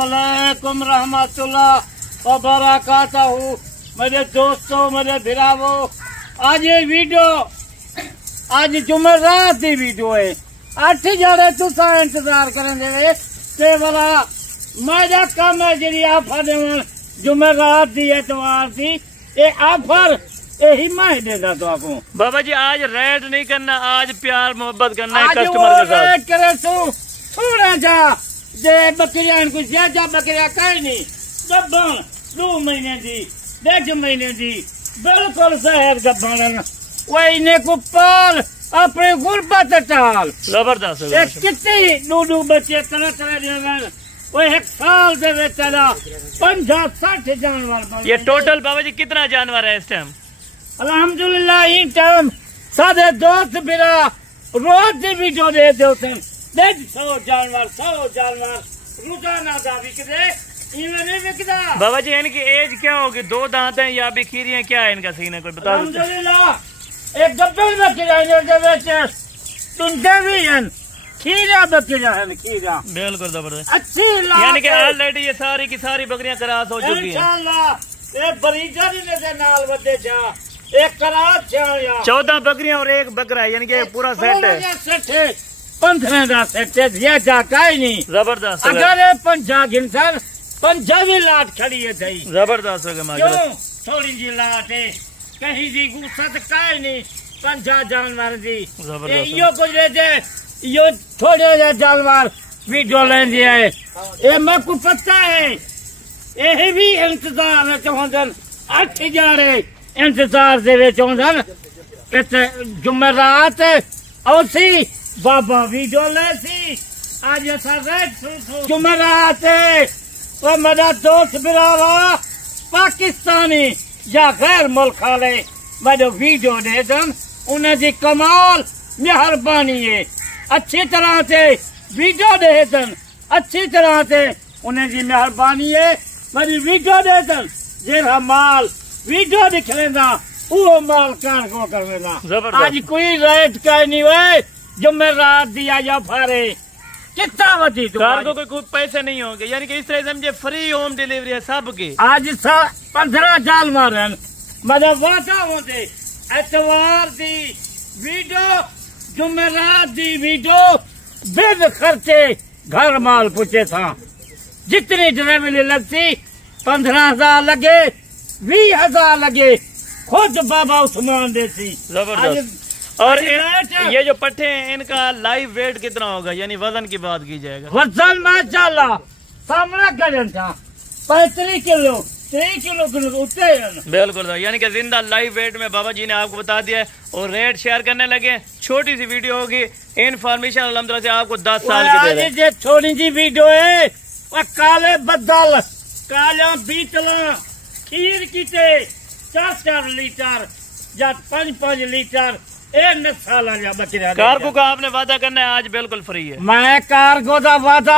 अस्सलामुअलैकुम रहमतुल्लाह व बरकातहू। मेरे दोस्तों, मेरे भिरावो, आज ये वीडियो आज जुमेरात की वीडियो है। 8 जने तुसा इंतजार करेंगे ते वाला मेरा काम है जी आफर जुमेरात दी एतवार दी ये आफर यही मैं देगा तो आपको। बाबा जी आज रेट नहीं करना, आज प्यार मोहब्बत करना है कस्टमर के साथ। रेट करे तू थोड़ा जा जे बकरियां इनको ज्यादा बकरियां कहीं नहीं गब्बन 2 महीने दी 1.5 महीने दी बिल्कुल शहर गब्बन वही ने को पाल अपने गुरबत टाल जबरदस्त। कितनी डूडू बच्चे तरह वो 1 साल दे 50-60 जानवर। ये टोटल बाबा जी कितना जानवर है इस टाइम? अल्हम्दुलिल्लाह इन टाइम सारे दोस्त मेरा रोज की वीडियो दे देते 100 जानवर रोजाना का बिकते इनमें नहीं बिकता। बाबा जी इनकी एज क्या होगी? 2 दांत हैं या बिखीरियां? क्या है इनका सीन है कोई बता? अल्हम्दुलिल्लाह एक गब्बल बकरियां सुनते भी हैं खीरा बकरियां हैं खीरा बिल्कुल जबरदस्त अच्छी यानी कि ऑलरेडी ये सारी की सारी बकरियां क्रॉस हो चुकी हैं इंशाल्लाह। एक बरीजा ने नाल वदे जा एक कराच 14 बकरियां और 1 बकरा है यानी कि पूरा सेट है। 15 का सेट है ज्यादा काई नहीं जबरदस्त। अगर 50 गिनसन 50 भी लाट खड़ी है थी जबरदस्त क्यों थोड़ी जी लाट है कहीं जी गुस्सा काई नहीं 50 जानवर दी यो कुछ रहते यो थोड़े जानवर वीडियो लें दिया है ये मैं को पता है यही भी इंतजार है चौधन 8 जाने इंतजार दे चौधन जुमेरात और सी बाबा वीडियो ले सी आज जुमेरात वो मेरा दोस्त बिरावा पाकिस्तानी या गैर मुल्क वाले मेरे वीडियो दे दन उन्हें जी कमाल मेहरबानी है अच्छी तरह से वीडियो दे दन अच्छी तरह से उन्हें जी मेहरबानी है मेरी वीडियो दे दन जेरा माल वीडियो दिख लेना वो माल कार्गो कर लेना। आज कोई रेट का नहीं हुए जुमेरात दिया या फारे कितना बची तो कार्गो को कोई पैसे नहीं होंगे यानी कि इस तरह समझे फ्री होम डिलीवरी है सबकी। आज 15 साल मारन मतलब वादा होते एतवार दी वीडियो जुमेरात दी वीडियो बिन खर्चे घर माल पूछे था जितनी ड्राइवरी लगती 15,000 लगे 20,000 लगे खुद बाबा उस्मान देती। जबरदस्त। और ये जो पट्टे हैं इनका लाइव वेट कितना होगा यानी वजन की बात की जाएगा? वजन माशाल्लाह सामना करें था 35 किलो 3 किलो बिल्कुल यानी कि जिंदा लाइव वेट में बाबा जी ने आपको बता दिया है और रेट शेयर करने लगे। छोटी सी वीडियो होगी इनफॉर्मेशन अल्हम्दुलिल्लाह से आपको 10 साल की छोटी सी वीडियो है काले बदल काला बीतला खीर कीते 4 लीटर या 5 लीटर कार्गो का आपने वादा करना है आज बिल्कुल फ्री है। मैं कार्गो का वादा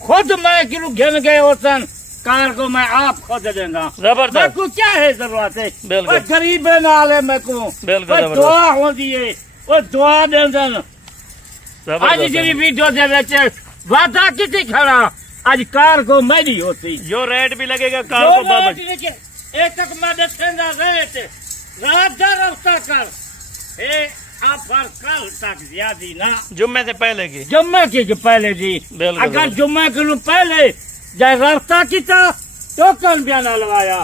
खुद मैं क्यों घिन गए होसन कार्गो मैं आप खुद देगा। जबरदस्त। को क्या है जरूरत है बिल्कुल गरीब नाल है मैं को बिल्कुल दुआ होती है वो दुआ दे देन। आज जी वीडियो दे वादा कितनी खड़ा आज कार्गो मेरी होती जो रेट भी लगेगा कार्गो बाबा एक तक मैं दसेंदा रेट रात का रफ्ता कर आफर कल तक ज्यादा ना जुम्मे से पहले की जुम्मे की पहले जी अगर जुम्मे के पहले जाए रास्ता किया टोकन बयाना लगाया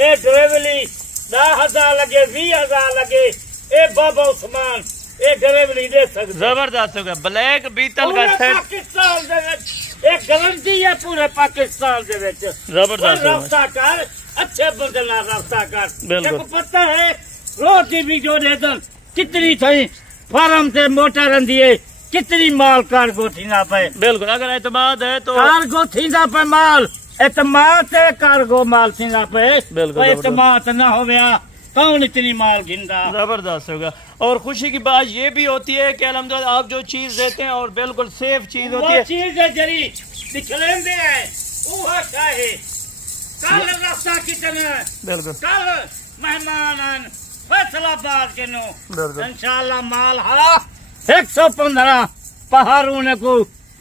ए ड्राइवरी 10,000 लगे 20,000 लगे ए बाबा उस्मान ए ड्राइवरी दे सकते। जबरदस्त होगा ब्लैक बीतल का सेट पाकिस्तान एक गारंटी है पूरे पाकिस्तान जबरदस्त रास्ता कर अच्छे बदला रास्ता कर बिल्कुल पता है रोज की वीडियो दे कितनी थी फार्म से मोटर रंधी है कितनी माल कार्गो थींदा पे बिल्कुल अगर एतमाद है तो कार्गो थींदा पे माल एतमाद से कार्गो माल थींदा पे बिल्कुल एतमाद न हो गया कौन इतनी माल गिनदा। जबरदस्त होगा और खुशी की बात ये भी होती है कि अल्हम्दुलिल्लाह आप जो चीज देते हैं और बिल्कुल सेफ चीज होती है चीज है जरी दिखलेंदे है वो है कल रास्ता कितना बिल्कुल कल मेहमान फैसलाबाद के नो इंशाल्लाह माल हरा 115 पहाड़ों ने को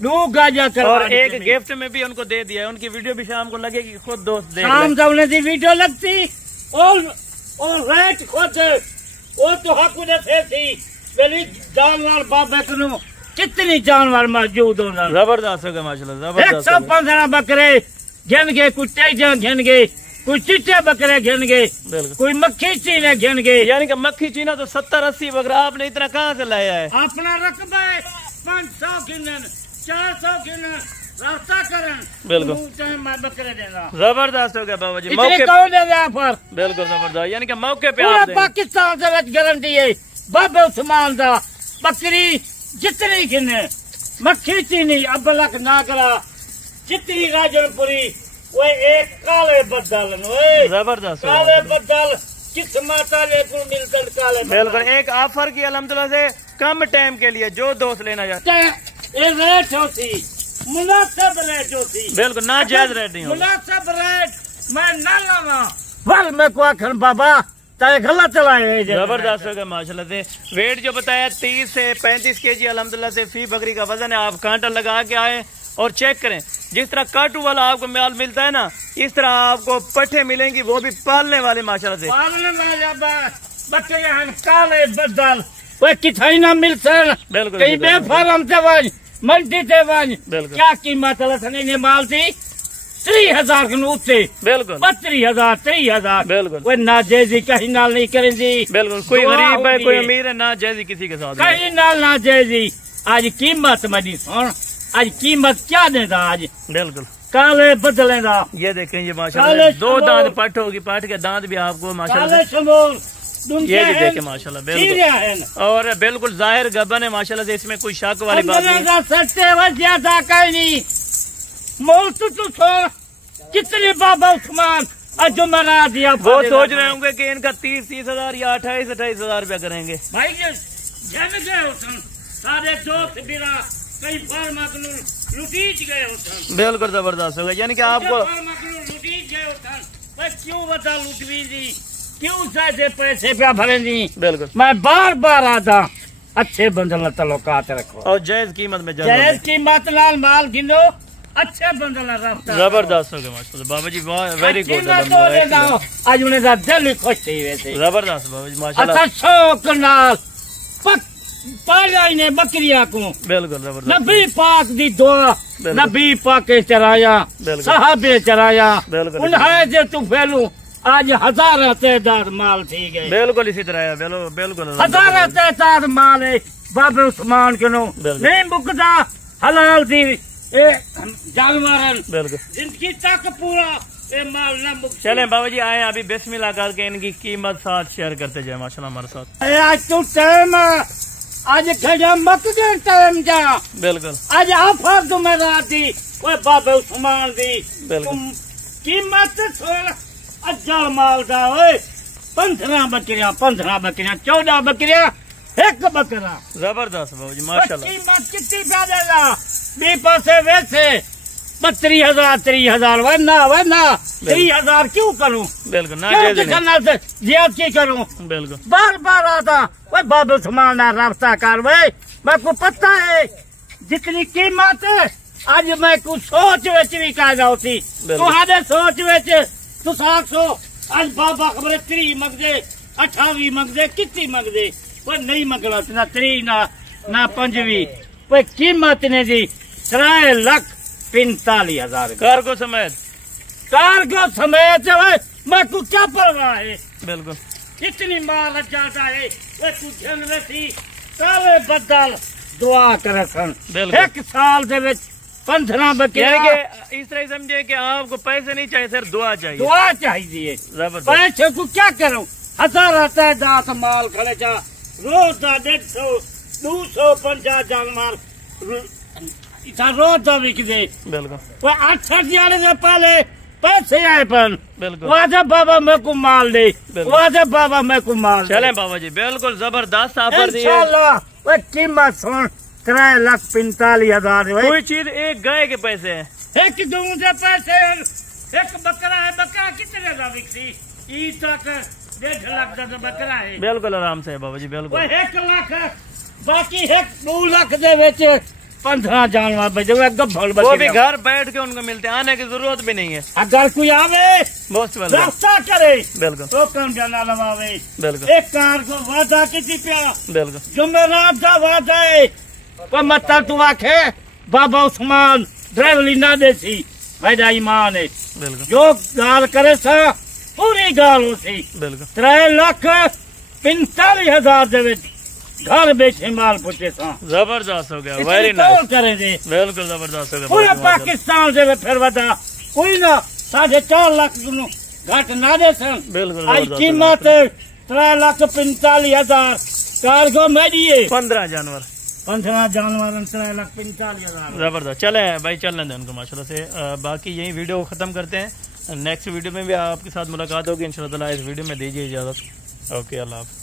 2 गाजा करवा और एक गिफ्ट में भी उनको दे दिया है, उनकी वीडियो भी शाम को लगेगी, खुद दोस्त देख शाम को उन्हें वीडियो लगती और रेट खुद वो तो हक उन्हें थी मेरी जानवर बाबा कनु कितनी जानवर मौजूद होना जबरदस्त होगा माशाल्लाह, जबरदस्त 115 बकरे घिन गए, कुछ तेजा घिन गए, कोई चिट्टे बकरे घिन गए, कोई मक्खी चीने घिन गए। यानी कि मक्खी चीना तो 70-80 बकरा आपने इतना कहाँ से लाया है? अपना रकबा है 500 गिनन 400 गिनन रास्ता करन बिल्कुल मैं बकरे देना। जबरदस्त हो गया बाबा जी, मौके कौन दे दिया पर बिल्कुल जबरदस्त, यानी कि मौके पे पूरा आप दे। पाकिस्तान से गारंटी है बाबा उस्मान दा बकरी जितनी गिने मक्खी चीनी अबलक नागरा जितनी राजनपुरी वो एक काले बदल जबरदस्त काले बदल किस माता ने मिलकर काले बिल्कुल एक ऑफर की अल्हम्दुलिल्लाह से कम टाइम के लिए जो दोस्त लेना चाहते ये रेट होती मुनासिब रेट होती बिल्कुल ना जायज रेट नहीं होगा, मुनासिब रेट मैं ना लावा बल मैं को आखन बाबा ताए गलत चलाए। जबरदस्त होगा माशाल्लाह से। वेट जो बताया 30 से 35 केजी अल्हम्दुलिल्लाह से फी बकरी का वजन है। आप कांटा लगा के आए और चेक करें, जिस तरह काटू वाला आपको माल मिलता है ना, इस तरह आपको पट्टे मिलेंगी, वो भी पालने वाले माशाल्लाह से। पालने वाले बच्चे यहाँ काले बदल वो किथाई ना मिलते बिल्कुल कहीं बेफारम से वज मंडी से वज बिल्कुल क्या कीमत ने माल थी 30,000 के ऊँचे बिल्कुल 32,000 23,000 बिल्कुल वो नाजायजी कहीं नाल नहीं करेंगी बिल्कुल, कोई गरीब है कोई अमीर है, ना जायजी किसी के साथ कहीं नाल नाजायजी। आज कीमत मनी सुन आज कीमत क्या देता आज बिल्कुल काले बदले दा ये देखें ये माशाल्लाह 2 दांत पट होगी, पाट के दांत भी आपको माशाल्लाह ये भी देखे माशाल्लाह बिल्कुल, और बिल्कुल जाहिर गबन है माशाल्लाह से, इसमें कोई शक वाली बात नहीं। सस्ते ज्यादा कहीं नहीं मोल तो कितने बाबा उस्मान अजमरा दिया वो सोच रहे होंगे कि इनका 30,000 या 28,000 रुपया करेंगे भाई जन गए होते सारे दोस्त बिरा कई फार्मा लुटीच गए होते बिल्कुल जबरदस्त होगा, यानी कि आपको लुटीच गए होते क्यों बता लुटवी जी क्यों से पैसे पे भरेंगी बिल्कुल। मैं बार बार आता अच्छे बंदल तलोकात रखो और जायज कीमत में जायज कीमत लाल माल गिनो अच्छे बंदल रफ्तार जबरदस्त हो गया माशाल्लाह बाबा जी, वेरी गुड आज उन्हें दिल खुश थी वैसे जबरदस्त बाबा जी माशाल्लाह। अच्छा शौक नाल पाला इन्हें बकरिया को बिल्कुल जबरदस्त, नबी पाक दी दुआ नबी पाक के चराया साहबे चराया उन्हें जे तू फैलू आज 1000 तादाद माल थी गए बिल्कुल इसी तरह है बिल्कुल 1000 तादाद माल है बाबे उस्मान के नो नहीं मुकदा हलाल दी जानवर बिल्कुल जिंदगी तक पूरा ये माल न मुक। चलें बाबा जी आए अभी बिस्मिल्लाह करके इनकी कीमत साथ शेयर करते जाए माशाल्लाह हमारे साथ। आज तो टाइम आज खजा मत दे टाइम जा बिल्कुल आज ऑफर तुम्हें रात दी वो बाबे उस्मान दी बिल्कुल कीमत थोड़ा अच्छा माल का 15 बकरियां 14 बकरियां एक बकरा जबरदस्त बाबू जी माशाल्लाह। कीमत कितनी पैदा बी पासे वैसे 32,000 वरना 30,000 क्यों करूं बिल्कुल ना ज्यादती करूं बिल्कुल बार बार आता वही बाबू समाना रास्ता कर भाई मैं को पता है जितनी कीमत है आज मैं कुछ सोच विच भी कायदा होती तुम्हारे सोच विच तू 700 आज बाबा खबर 30 मंगदे 28 मंगदे कितनी मंगदे वो नहीं मंगना ना 30 ना 25 वो कीमत ने जी 3,45,000 कार्गो समेत मैं कुछ क्या परवाह है बिल्कुल इतनी माल जाता है वो कुछ थी काले बदल दुआ करे सन एक साल दे विच 15 बकरियां इस तरह समझे कि आपको पैसे नहीं चाहिए सर दुआ चाहिए दुआ चाहिए पैसे को क्या करूं 1000 तादाद माल खड़े जा रोज का 150 250 जानवर इतना रोज का बिक दे बिल्कुल वो 8 दिहाड़े से पहले पैसे आए पन बिल्कुल वादे बाबा मैं को माल दे वादे बाबा मैं को माल चले बाबा जी बिल्कुल जबरदस्त ऑफर दिए इंशाल्लाह वो कीमत सुन 3,45,000 कोई चीज एक गाय के पैसे हैं एक दूध के पैसे एक बकरा है बकरा कितने का बिकती ईद तक 1.5 लाख का बकरा है बिल्कुल आराम से बाबा जी बिल्कुल 1 लाख बाकी 2 लाख दे विच 15 जानवर बचे हुए गब्भल बचे। वो भी घर बैठ के उनको मिलते हैं, आने की जरूरत भी नहीं है। अगर कोई आवे मोस्ट वेलकम। रास्ता करे बिल्कुल तो कम जाना लवावे। बिल्कुल एक कार को वादा की प्या बिल्कुल जुमेरात का वादा है। पर मत्ता तू आखे बाबा उस्मान ड्राइवरी ना देसी मेरा ईमान है। बिल्कुल जो गाल करे सा पूरी गाल होती। बिल्कुल 3,45,000 दे विच घर बेचे माल पुछे सा। जबरदस्त हो गया, वेरी नाइस। करेंगे बिल्कुल जबरदस्त हो गया पूरे पाकिस्तान से फिर वधा कोई ना 4.5 लाख घट ना दे सन। बिल्कुल आई कीमत 3,45,000 कार्गो मेरी है। 15 जानवर 15 जानवर 3,45,000। जबरदस्त। चले भाई चलने दें उनको माशाल्लाह से। बाकी यही वीडियो को खत्म करते हैं। नेक्स्ट वीडियो में भी आपके साथ मुलाकात होगी इंशाल्लाह। इस वीडियो में दीजिए इजाजत। ओके, अल्लाह हाफ़िज़।